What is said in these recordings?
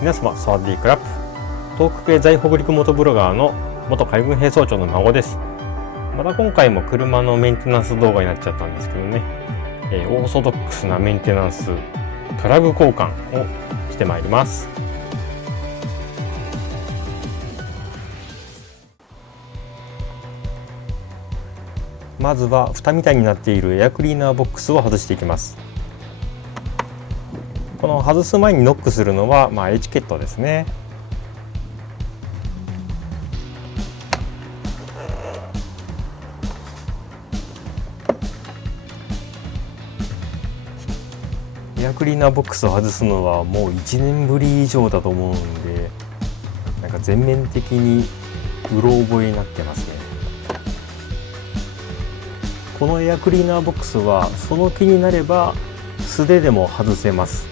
皆様サワディークラップ。東北経済北陸元ブロガーの元海軍兵装長の孫です。また今回も車のメンテナンス動画になっちゃったんですけどね、オーソドックスなメンテナンスプラグ交換をしてまいります。まずは蓋みたいになっているエアクリーナーボックスを外していきます。この外す前にノックするのは、エチケットですね。エアクリーナーボックスを外すのはもう1年ぶり以上だと思うんで、なんか全面的にうろ覚えになってますね。このエアクリーナーボックスはその気になれば素手でも外せます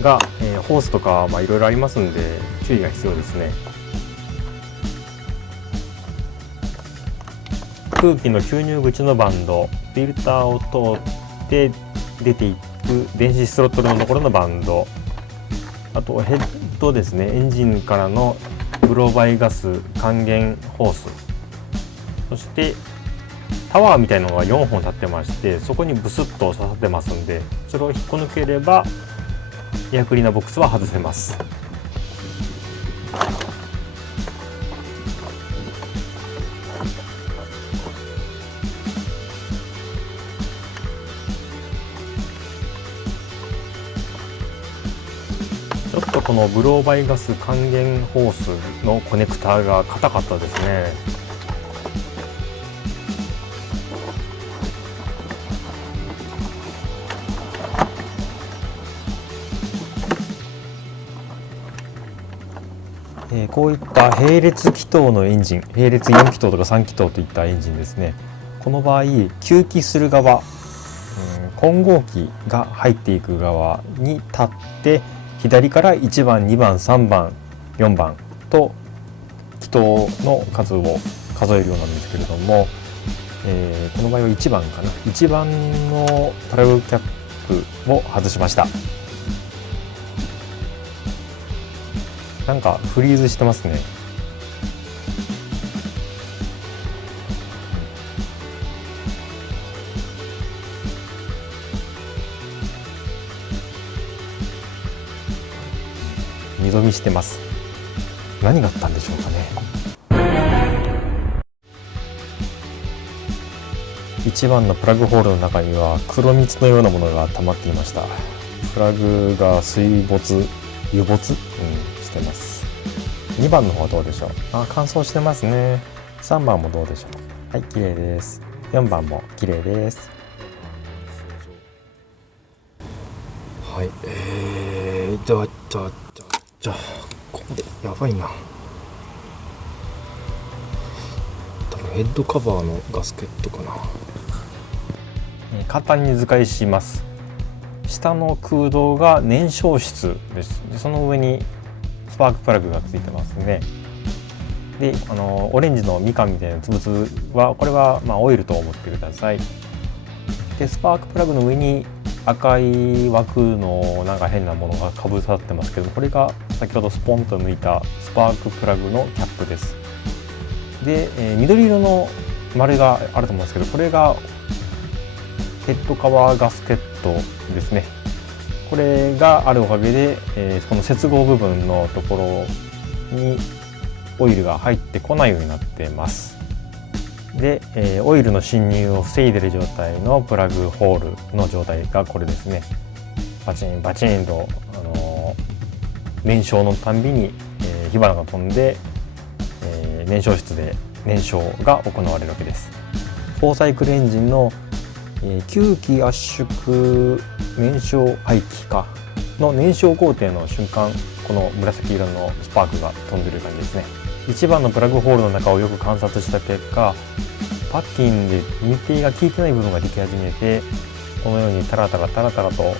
が、ホースとかいろいろありますんで注意が必要ですね。空気の吸入口のバンド、フィルターを通って出ていく電子スロットルのところのバンド、あとヘッドですね、エンジンからのブローバイガス還元ホース、そしてタワーみたいなのが4本立ってまして、そこにブスッと刺さってますんで、それを引っこ抜ければエアクリーナーボックスは外せます。ちょっとこのブローバイガス還元ホースのコネクターが硬かったですね。こういった並列気筒のエンジン、並列4気筒とか3気筒といったエンジンですね。この場合吸気する側、混合気が入っていく側に立って左から1番2番3番4番と気筒の数を数えるようなんですけれども、この場合は1番かな、1番のプラグキャップを外しました。なんかフリーズしてますね。二度見してます。何があったんでしょうかね。1番のプラグホールの中には黒蜜のようなものが溜まっていました。プラグが水没、油没、してます。2番の方はどうでしょう。乾燥してますね。3番もどうでしょう。はい、綺麗です。4番も綺麗です。はい、じゃあここでやばいな。多分ヘッドカバーのガスケットかな。簡単に図解します。下の空洞が燃焼室です。でその上にスパークプラグがついてますね。で、オレンジのみかんみたいなつぶつぶはこれはオイルと思ってください。でスパークプラグの上に赤い枠のなんか変なものがかぶさってますけど、これが先ほどスポンと抜いたスパークプラグのキャップです。で、緑色の丸があると思うんですけど、これがヘッドカバーガスケットですね。これがあるおかげで、この接合部分のところにオイルが入ってこないようになっています。で、オイルの侵入を防いでいる状態のプラグホールの状態がこれですね。バチンバチンと、燃焼のたんびに、火花が飛んで、燃焼室で燃焼が行われるわけです。4サイクルエンジンの吸気圧縮燃焼排気化の燃焼工程の瞬間、この紫色のスパークが飛んでる感じですね。1番のプラグホールの中をよく観察した結果、パッキンで密閉が効いてない部分ができ始めて、このようにタラタラタラタラと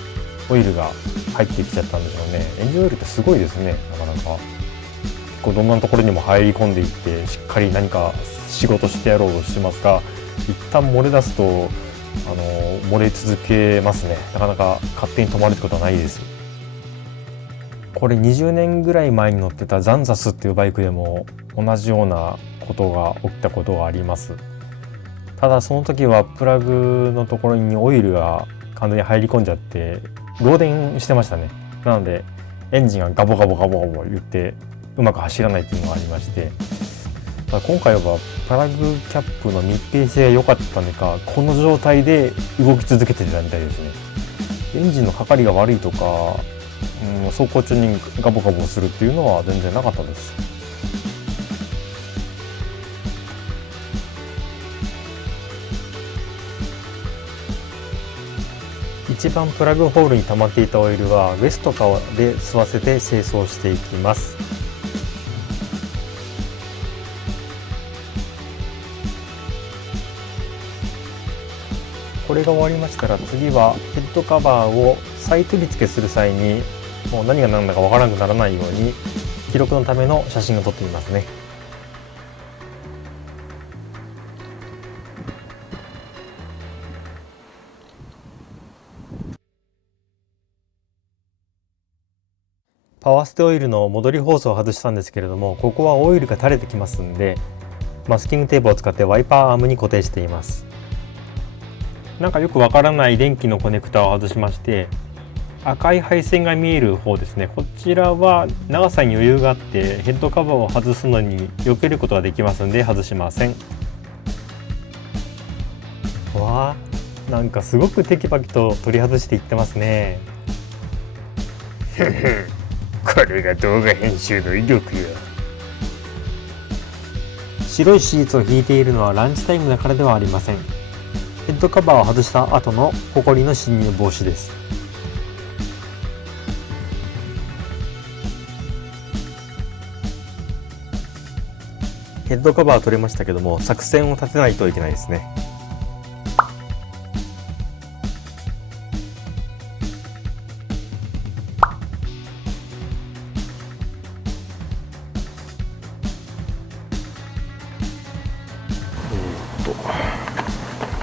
オイルが入ってきちゃったんでしょうね。エンジンオイルってすごいですね。なかなか結構どんなところにも入り込んでいってしっかり何か仕事してやろうとしてますが、一旦漏れ出すと漏れ続けますね。なかなか勝手に止まるってことはないです。これ20年ぐらい前に乗ってたザンザスっていうバイクでも同じようなことが起きたことがあります。ただその時はプラグのところにオイルが完全に入り込んじゃって漏電してましたね。なのでエンジンがガボガボガボガボ言ってうまく走らないっていうのがありまして、今回はプラグキャップの密閉性が良かったのかこの状態で動き続けてたみたいですね。エンジンのかかりが悪いとか、走行中にガボガボするっていうのは全然なかったです。一番プラグホールに溜まっていたオイルはウエストカーで吸わせて清掃していきます。これが終わりましたら次はヘッドカバーを再取り付けする際にもう何が何だかわからなくならないように記録のための写真を撮ってみますね。パワーステオイルの戻りホースを外したんですけれども、ここはオイルが垂れてきますんでマスキングテープを使ってワイパーアームに固定しています。なんかよくわからない電気のコネクタを外しまして、赤い配線が見える方ですね、こちらは長さに余裕があってヘッドカバーを外すのに避けることができますので外しません。わあ、なんかすごくテキパキと取り外していってますね。これが動画編集の威力よ。白いシーツを引いているのはランチタイムだからではありません。ヘッドカバーを外した後のホコリの侵入防止です。ヘッドカバー取れましたけども、作戦を立てないといけないですね。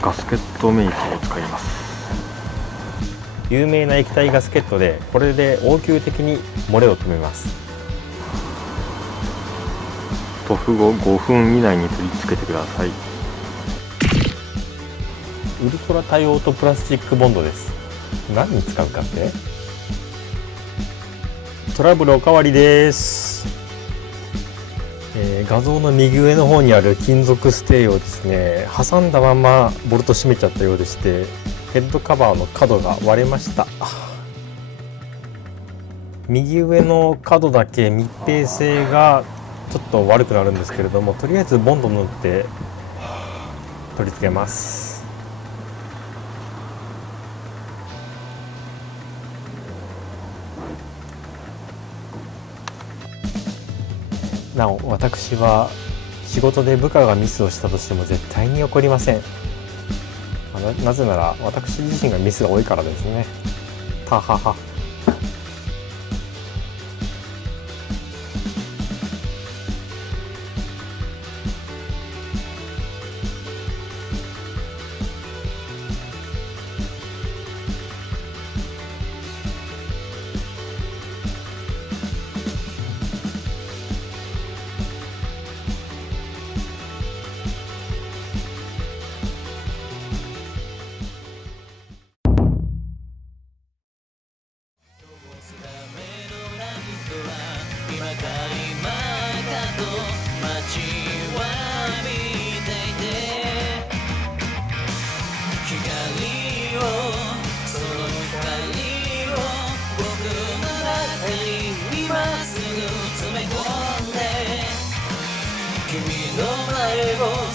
ガスケットメイキを使います。有名な液体ガスケットでこれで応急的に漏れを止めます。塗布後5分以内に取り付けてください。ウルトラ対応とプラスチックボンドです。何に使うかって？トラブルおかわりです。画像の右上の方にある金属ステーをですね挟んだままボルト締めちゃったようでして、ヘッドカバーの角が割れました。右上の角だけ密閉性がちょっと悪くなるんですけれども、とりあえずボンド塗って取り付けます。なお私は仕事で部下がミスをしたとしても絶対に怒りません。なぜなら私自身がミスが多いからですね。たはは。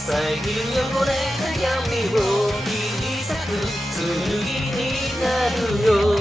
遮る汚れた闇を切り裂く剣になるよ。